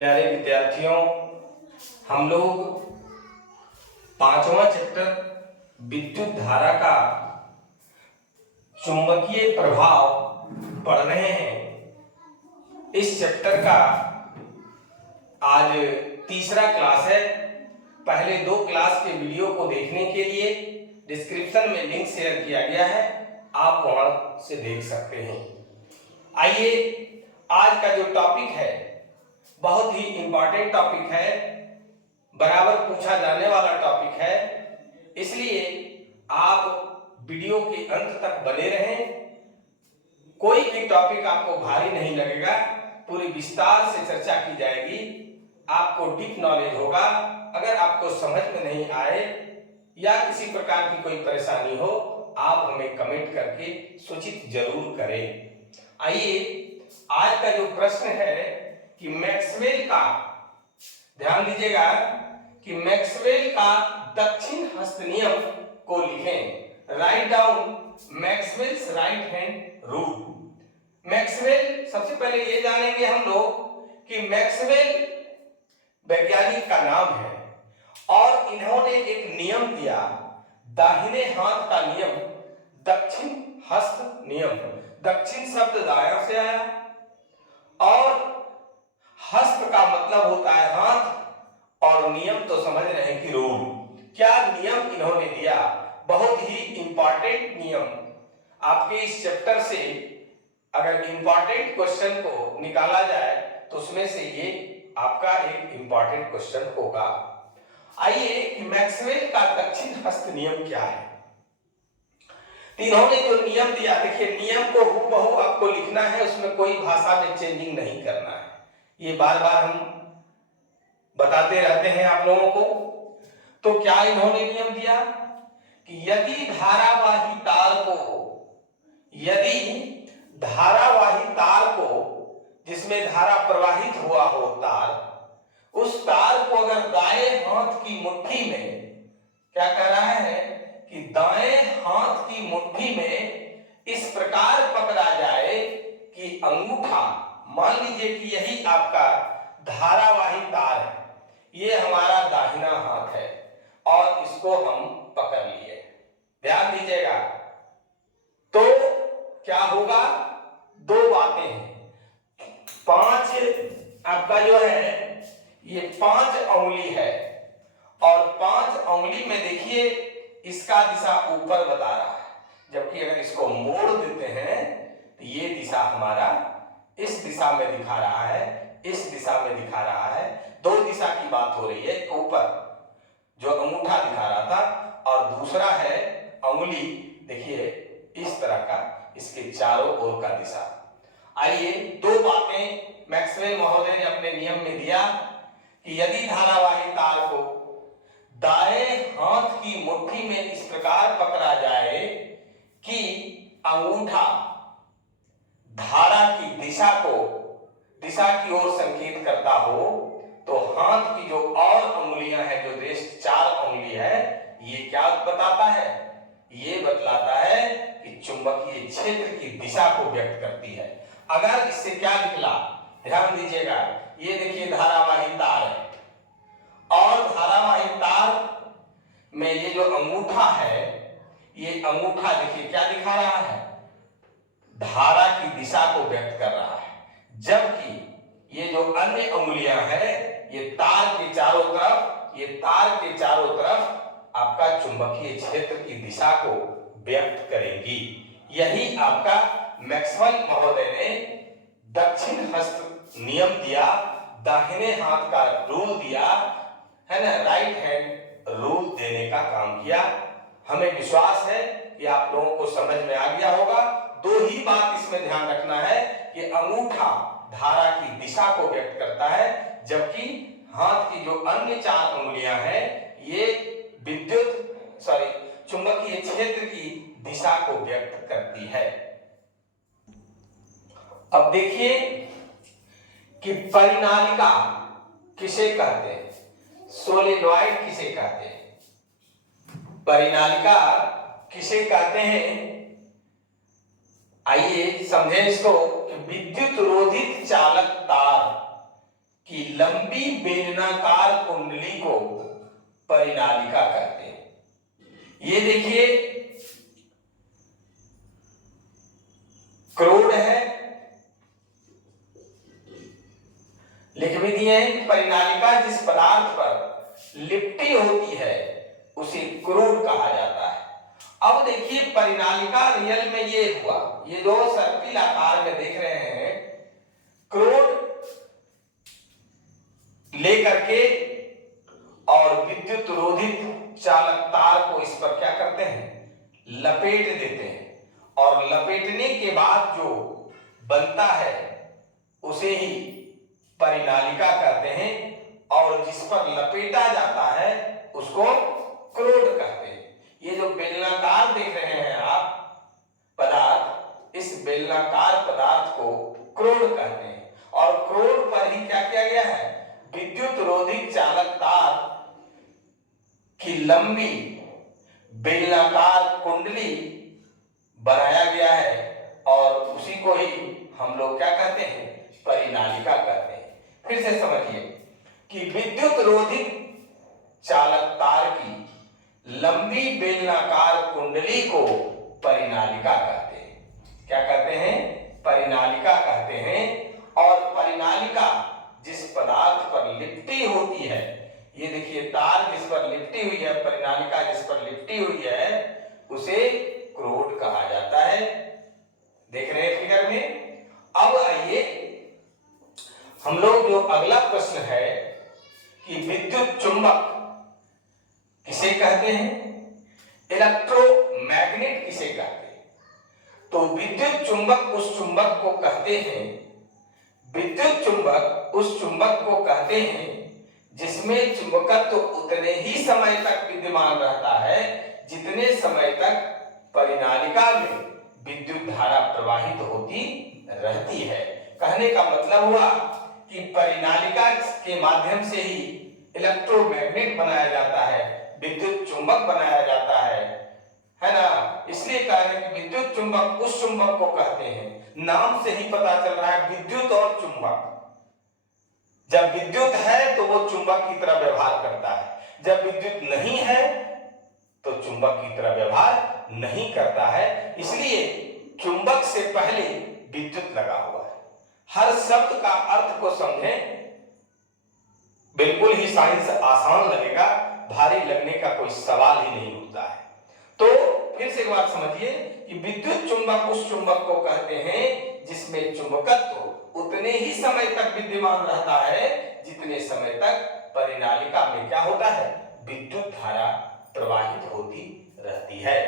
प्यारे विद्यार्थियों, हम लोग पांचवा चैप्टर विद्युत धारा का चुंबकीय प्रभाव पढ़ रहे हैं। इस चैप्टर का आज तीसरा क्लास है। पहले दो क्लास के वीडियो को देखने के लिए डिस्क्रिप्शन में लिंक शेयर किया गया है, आप वहां से देख सकते हैं। आइए, आज का जो टॉपिक है बहुत ही इंपॉर्टेंट टॉपिक है, बराबर पूछा जाने वाला टॉपिक है, इसलिए आप वीडियो के अंत तक बने रहें। कोई भी टॉपिक आपको भारी नहीं लगेगा, पूरी विस्तार से चर्चा की जाएगी, आपको डीप नॉलेज होगा। अगर आपको समझ में नहीं आए या किसी प्रकार की कोई परेशानी हो, आप हमें कमेंट करके सूचित जरूर करें। आइए, आज का जो प्रश्न है कि मैक्सवेल का, ध्यान दीजिएगा कि मैक्सवेल का दक्षिण हस्त नियम को लिखें। Write down Maxwell's right hand rule. Maxwell, सबसे पहले ये जानेंगे हम लोग कि मैक्सवेल वैज्ञानिक का नाम है और इन्होंने एक नियम दिया, दाहिने हाथ का नियम, दक्षिण हस्त नियम। दक्षिण शब्द दायां से आया और हस्त का मतलब होता है हाथ, और नियम तो समझ रहे हैं कि रूल। क्या नियम इन्होंने दिया, बहुत ही इंपॉर्टेंट नियम। आपके इस चैप्टर से अगर इंपॉर्टेंट क्वेश्चन को निकाला जाए तो उसमें से ये आपका एक इंपॉर्टेंट क्वेश्चन होगा। आइए कि मैक्सवेल का दक्षिण हस्त नियम क्या है। इन्होंने जो नियम दिया, देखिए नियम को हूबहू आपको लिखना है, उसमें कोई भाषा में चेंजिंग नहीं करना है। ये बार बार हम बताते रहते हैं आप लोगों को। तो क्या इन्होंने नियम दिया कि यदि धारावाही तार को जिसमें धारा प्रवाहित हुआ हो तार, उस तार को अगर दाएं हाथ की मुट्ठी में, क्या कह रहा है कि दाएं हाथ की मुट्ठी में इस प्रकार पकड़ा जाए कि अंगूठा, मान लीजिए कि यही आपका धारावाही तार है, ये हमारा दाहिना हाथ है और इसको हम पकड़ लिए, ध्यान दीजिएगा। तो क्या होगा, दो बातें हैं। पांच आपका जो है ये 5 अंगुली है और 5 अंगुली में देखिए इसका दिशा ऊपर बता रहा है, जबकि अगर इसको मोड़ देते हैं तो ये दिशा हमारा इस दिशा में दिखा रहा है, इस दिशा में दिखा रहा है। दो दिशा की बात हो रही है, एक ऊपर जो अंगूठा दिखा रहा था और दूसरा है अंगुली, देखिए इस तरह का, इसके चारों ओर का दिशा। आइए, दो बातें मैक्सवेल महोदय ने अपने नियम में दिया कि यदि धारावाही तार को दाएं हाथ की मुट्ठी में इस प्रकार पकड़ा जाए कि अंगूठा धारा की दिशा की ओर संकेत करता हो, तो हाथ की जो और अंगुलियां हैं, जो रेस्ट 4 अंगुली है, ये क्या बताता है, ये बतलाता है कि चुंबकीय क्षेत्र की दिशा को व्यक्त करती है। अगर इससे क्या निकला, ध्यान दीजिएगा, ये देखिए धारावाही तार है और धारावाही तार में ये जो अंगूठा है, ये अंगूठा देखिए क्या दिखा रहा है, धारा की दिशा को व्यक्त कर रहा है, जबकि ये जो अन्य अंगुलियां हैं ये तार के चारों तरफ आपका चुंबकीय क्षेत्र की दिशा को व्यक्त करेंगी। यही आपका मैक्सवेल महोदय ने दक्षिण हस्त नियम दिया, दाहिने हाथ का रूल दिया है ना, राइट हैंड रूल देने का काम किया। हमें विश्वास है कि आप लोगों को समझ में आ गया होगा। दो ही बात इसमें ध्यान रखना है कि अंगूठा धारा की दिशा को व्यक्त करता है, जबकि हाथ की जो अन्य 4 अंगुलियां हैं ये चुंबकीय क्षेत्र की दिशा को व्यक्त करती है। अब देखिए कि परिनालिका किसे कहते हैं, सोलेनॉइड किसे कहते हैं, परिनालिका किसे कहते हैं। आइए समझें इसको कि विद्युत रोधित चालक तार कि लंबी बेलनाकार कुंडली को परिनालिका कहते हैं। ये देखिए क्रोड है, लिख भी दिए हैं कि परिनालिका जिस पदार्थ पर लिपटी होती है उसे क्रोड कहा जाता है। अब देखिए परिनालिका रियल में ये हुआ, ये जो सर्पिल आकार में देख रहे हैं, क्रोड लेकर के और विद्युत रोधित चालक तार को इस पर क्या करते हैं, लपेट देते हैं, और लपेटने के बाद जो बनता है उसे ही परिनालिका कहते हैं, और जिस पर लपेटा जाता है उसको क्रोड कहते हैं। ये जो बेलनाकार देख रहे हैं आप पदार्थ, इस बेलनाकार पदार्थ को क्रोड कहते हैं, और क्रोड पर ही क्या किया गया है, विद्युत रोधित चालक तार की लंबी बेलनाकार कुंडली बनाया गया है, और उसी को ही हम लोग क्या कहते हैं, परिनालिका कहते हैं। फिर से समझिए कि विद्युत रोधित चालक तार की लंबी बेलनाकार कुंडली को परिनालिका कहते हैं। क्या कहते हैं, परिनालिका कहते हैं। और परिनालिका जिस पदार्थ पर लिपटी होती है, ये देखिए तार जिस पर लिपटी हुई है, परिनालिका जिस पर लिपटी हुई है, उसे क्रोड कहा जाता है। देख रहे हैं फिगर में। अब आइए हम लोग जो अगला प्रश्न है कि विद्युत चुंबक किसे कहते हैं, इलेक्ट्रोमैग्नेट किसे कहते हैं। तो विद्युत चुंबक उस चुंबक को कहते हैं, विद्युत चुंबक उस चुंबक को कहते हैं जिसमें चुंबकत्व उतने ही समय तक विद्यमान रहता है जितने समय तक परिनालिका में विद्युत धारा प्रवाहित होती रहती है। कहने का मतलब हुआ कि परिनालिका के माध्यम से ही इलेक्ट्रोमैग्नेट बनाया जाता है, विद्युत चुंबक बनाया जाता है ना। इसलिए कहा है कि विद्युत चुंबक उस चुंबक को कहते हैं, नाम से ही पता चल रहा है विद्युत और चुंबक। जब विद्युत है तो वो चुंबक की तरह व्यवहार करता है, जब विद्युत नहीं है तो चुंबक की तरह व्यवहार नहीं करता है। इसलिए चुंबक से पहले विद्युत लगा हुआ है। हर शब्द का अर्थ को समझें, बिल्कुल ही साइंस आसान लगेगा, भारी लगने का कोई सवाल ही नहीं उठता है। तो फिर से एक बार समझिए कि विद्युत चुंबक उस चुंबक को कहते हैं जिसमें चुंबकत्व उतने ही समय तक विद्यमान रहता है जितने समय तक परिनालिका में क्या होता है, विद्युत धारा प्रवाहित होती रहती है।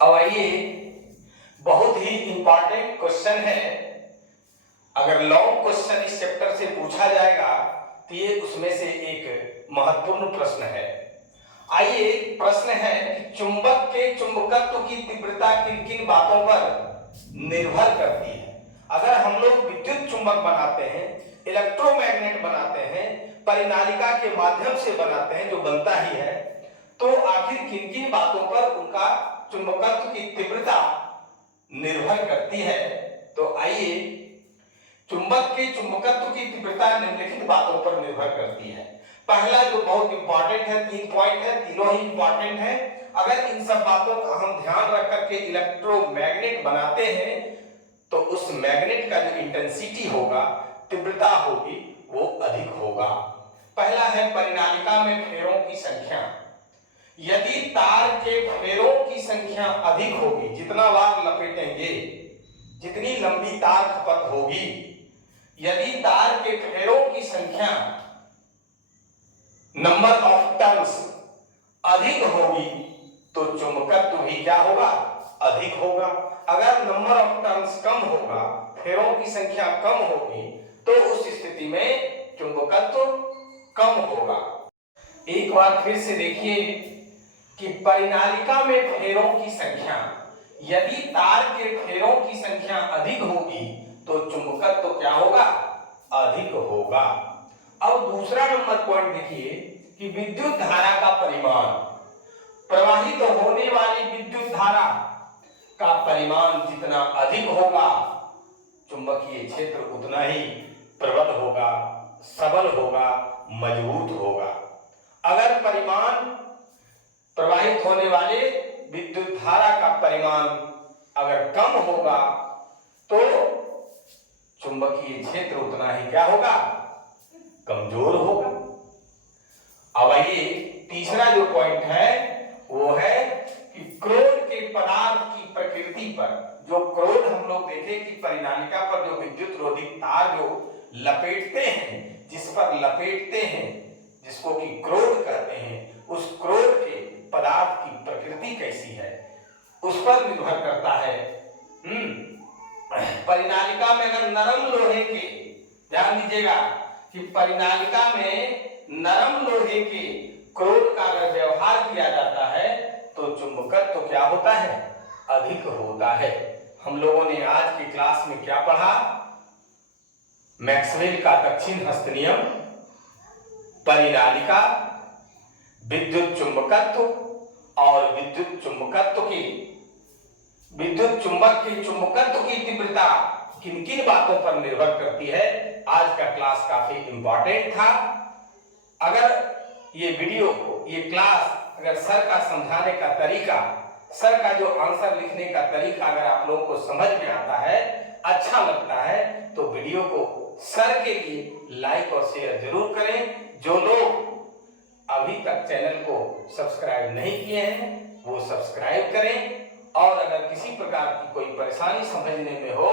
अब आइए बहुत ही इंपॉर्टेंट क्वेश्चन है, अगर लॉन्ग क्वेश्चन इस चैप्टर से पूछा जाएगा तो ये उसमें से एक महत्वपूर्ण प्रश्न है। आइए प्रश्न है कि चुंबक के चुंबकत्व की तीव्रता किन किन बातों पर निर्भर करती है। अगर हम लोग विद्युत चुंबक बनाते हैं, इलेक्ट्रोमैग्नेट बनाते हैं, परिनालिका के माध्यम से बनाते हैं, जो बनता ही है, तो आखिर किन किन बातों पर उनका चुंबकत्व की तीव्रता निर्भर करती है। तो आइए, चुंबक के चुंबकत्व की तीव्रता निम्नलिखित बातों पर निर्भर करती है। पहला जो बहुत इंपॉर्टेंट है, 3 पॉइंट है, तीनों ही इंपॉर्टेंट है। अगर इन सब बातों का हम ध्यान रख करके इलेक्ट्रोमैग्नेट बनाते हैं तो उस मैग्नेट का जो इंटेंसिटी होगा, तीव्रता होगी, वो अधिक होगा। पहला है परिनालिका में फेरों की संख्या। यदि तार के फेरों की संख्या अधिक होगी, जितना बार लपेटेंगे, जितनी लंबी तार खपत होगी, यदि तार के फेरों की संख्या नंबर ऑफ टर्न्स अधिक होगी तो चुंबकत्व भी क्या होगा, अधिक होगा। अगर नंबर ऑफ टर्न्स कम होगा, फेरों की संख्या कम होगी, तो उस स्थिति में चुंबकत्व कम होगा। एक बार फिर से देखिए कि परिनालिका में फेरों की संख्या, यदि तार के फेरों की संख्या अधिक होगी तो चुंबकत्व क्या होगा, अधिक होगा। अब दूसरा नंबर पॉइंट देखिए कि विद्युत धारा का परिमाण, प्रवाहित होने वाली विद्युत धारा का परिमाण जितना अधिक होगा, चुंबकीय क्षेत्र उतना ही प्रबल होगा, सबल होगा, मजबूत होगा। अगर परिमाण प्रवाहित होने वाले विद्युत धारा का परिमाण अगर कम होगा तो चुंबकीय क्षेत्र उतना ही क्या होगा, कमजोर होगा। अब आइए तीसरा जो पॉइंट है वो है कि क्रोध के पदार्थ की प्रकृति पर, जो क्रोध हम लोग देखे कि परिनालिका पर जो विद्युत रोधी तार जो लपेटते हैं, जिस पर लपेटते हैं, जिसको कि क्रोध कहते हैं, उस क्रोध के पदार्थ की प्रकृति कैसी है उस पर निर्भर करता है। परिनालिका में अगर नरम लोहे के, ध्यान दीजिएगा कि परिनालिका में नरम लोहे के क्रोध का अगर व्यवहार किया जाता है तो चुंबकत्व तो क्या होता है, अधिक होता है। हम लोगों ने आज की क्लास में क्या पढ़ा, मैक्सवेल का दक्षिण हस्त नियम, परिनालिका, विद्युत चुंबकत्व और विद्युत चुंबक की चुंबकत्व की तीव्रता किन किन बातों पर निर्भर करती है। आज का क्लास काफी इंपॉर्टेंट था। अगर ये वीडियो, ये क्लास अगर सर का समझाने का तरीका, सर का जो आंसर लिखने का तरीका अगर आप लोगों को समझ में आता है, अच्छा लगता है, तो वीडियो को सर के लिए लाइक और शेयर जरूर करें। जो लोग अभी तक चैनल को सब्सक्राइब नहीं किए हैं वो सब्सक्राइब करें, और अगर किसी प्रकार की कोई परेशानी समझने में हो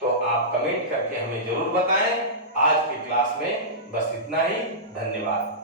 तो आप कमेंट करके हमें जरूर बताएं। आज की क्लास में बस इतना ही। धन्यवाद।